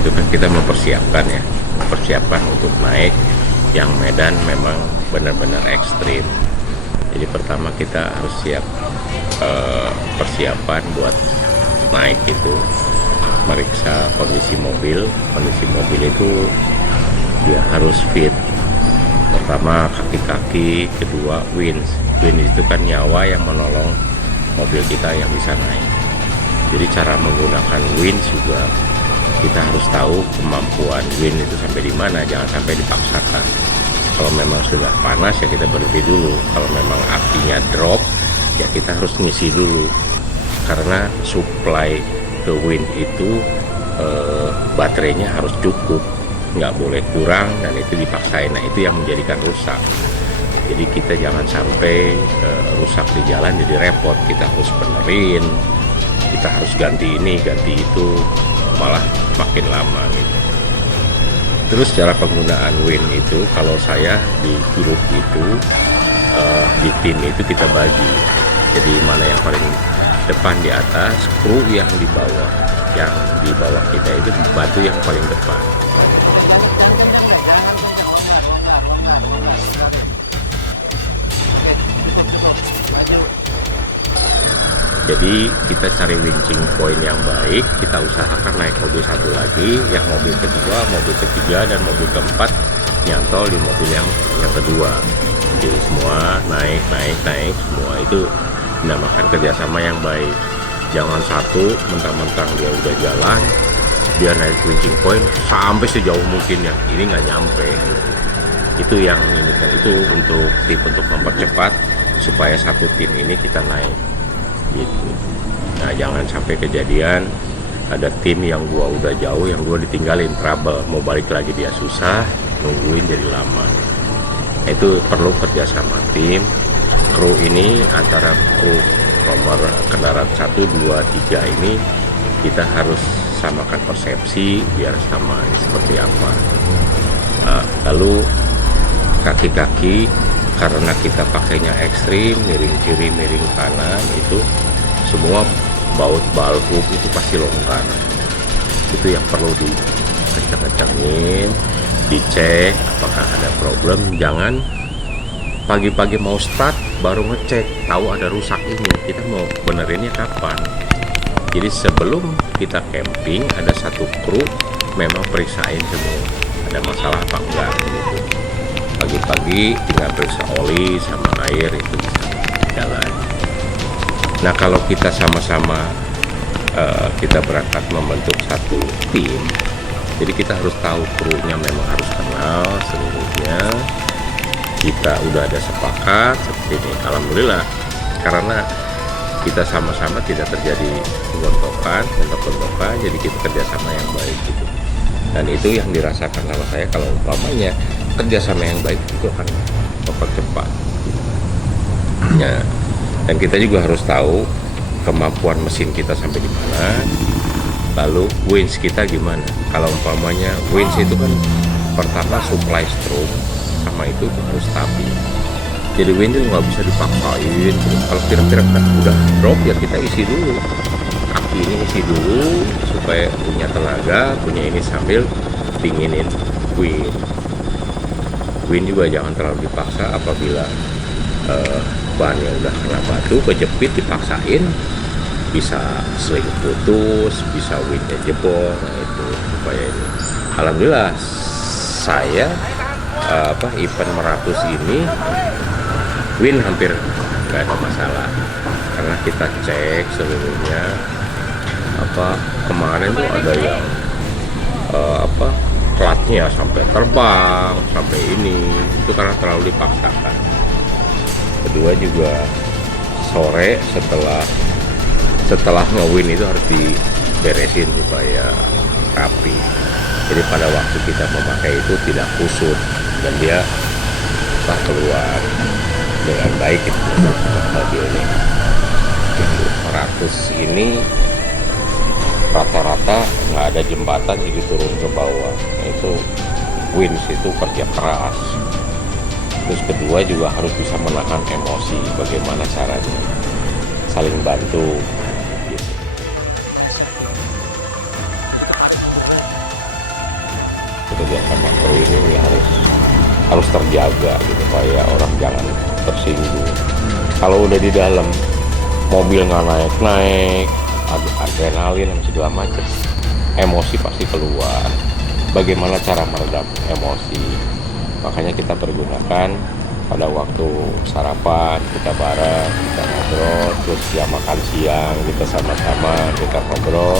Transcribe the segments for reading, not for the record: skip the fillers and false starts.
itu kan kita mempersiapkan untuk naik yang medan memang benar-benar ekstrim. Jadi pertama kita harus siap persiapan buat naik itu, meriksa kondisi mobil. Kondisi mobil itu dia harus fit. Pertama kaki-kaki, kedua winch itu kan nyawa yang menolong mobil kita yang bisa naik. Jadi cara menggunakan winch juga kita harus tahu kemampuan winch itu sampai di mana, jangan sampai dipaksakan. Kalau memang sudah panas ya kita berhenti dulu. Kalau memang apinya drop ya kita harus ngisi dulu, karena supply ke wind itu baterainya harus cukup, nggak boleh kurang, dan itu dipaksain. Nah itu yang menjadikan rusak. Jadi kita jangan sampai rusak di jalan jadi repot, kita harus benerin, kita harus ganti ini ganti itu, malah makin lama gitu. Terus cara penggunaan wind itu, kalau saya di grup itu di tim itu kita bagi. Jadi mana yang paling depan di atas, kru yang di bawah. Yang di bawah kita itu batu yang paling depan. Jadi kita cari winching point yang baik, kita usahakan naik mobil satu lagi, yang mobil kedua, mobil ketiga, dan mobil keempat nyantol di mobil yang kedua. Jadi semua naik, semua itu dinamakan kerjasama yang baik. Jangan satu mentang-mentang dia udah jalan, dia naik winching point sampai sejauh mungkin ya, ini nggak nyampe. Itu yang ini kan, itu untuk tim untuk mempercepat supaya satu tim ini kita naik. Gitu. Nah jangan sampai kejadian ada tim yang gua udah jauh, yang gua ditinggalin, trouble, mau balik lagi dia susah, nungguin jadi lama. Itu perlu kerjasama tim. Kru ini antara kru nomor kendaraan 1, 2, 3 ini kita harus samakan persepsi biar sama seperti apa. Lalu kaki-kaki, karena kita pakainya ekstrim, miring kiri, miring kanan, itu semua baut balhub itu pasti longgar. Itu yang perlu dikencang-kencangin, dicek apakah ada problem. Jangan pagi-pagi mau start baru ngecek, tahu ada rusak ini, kita mau benerinnya kapan. Jadi sebelum kita camping ada satu kru memang periksain semua ada masalah apa enggak gitu. Pagi-pagi tinggal periksa oli sama air itu bisa jalan. Nah kalau kita sama-sama kita berangkat membentuk satu tim, jadi kita harus tahu krunya memang harus kenal seluruhnya. Kita udah ada sepakat seperti ini, alhamdulillah, karena kita sama-sama tidak terjadi gontokan, jadi kita kerjasama yang baik gitu. Dan itu yang dirasakan sama saya, kalau umpamanya kerjasama yang baik itu akan mempercepat gitu. Ya, dan kita juga harus tahu kemampuan mesin kita sampai di mana, lalu winch kita gimana. Kalau umpamanya winch itu kan pertama supply stroke sama itu harus stabil. Jadi winch itu nggak bisa dipaksain. Kalau kira-kira udah drop ya kita isi dulu, kaki ini isi dulu supaya punya tenaga, punya ini sambil dinginin winch. Winch juga jangan terlalu dipaksa. Apabila bahannya udah kena batu, kejepit, dipaksain, bisa sling putus, bisa winchnya jebol. Nah itu supaya ini. Alhamdulillah saya event Meratus ini winch hampir nggak ada masalah, karena kita cek seluruhnya. Kemarin tuh ada yang platnya sampai terbang sampai ini, itu karena terlalu dipaksakan. Kedua juga sore setelah nge-win itu harus diberesin supaya rapi. Jadi pada waktu kita memakai itu tidak kusut dan dia keluar dengan baik itu mobilnya. 100 ini rata-rata nggak ada jembatan, jadi turun ke bawah. Itu winch itu kerja keras. Terus kedua juga harus bisa menahan emosi. Bagaimana caranya? Saling bantu gitu. kegiatan makro ini harus terjaga gitu supaya orang jangan tersinggung. Kalau udah di dalam mobil nggak naik-naik, adrenalin dan segala macam, emosi pasti keluar. Bagaimana cara meredam emosi? Makanya kita pergunakan pada waktu sarapan, kita bareng, kita ngobrol, terus ya makan siang, kita sama-sama, kita ngobrol.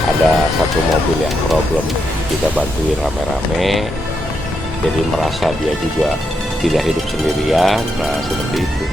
Ada satu mobil yang problem, kita bantuin rame-rame, jadi merasa dia juga tidak hidup sendirian. Nah, seperti itu.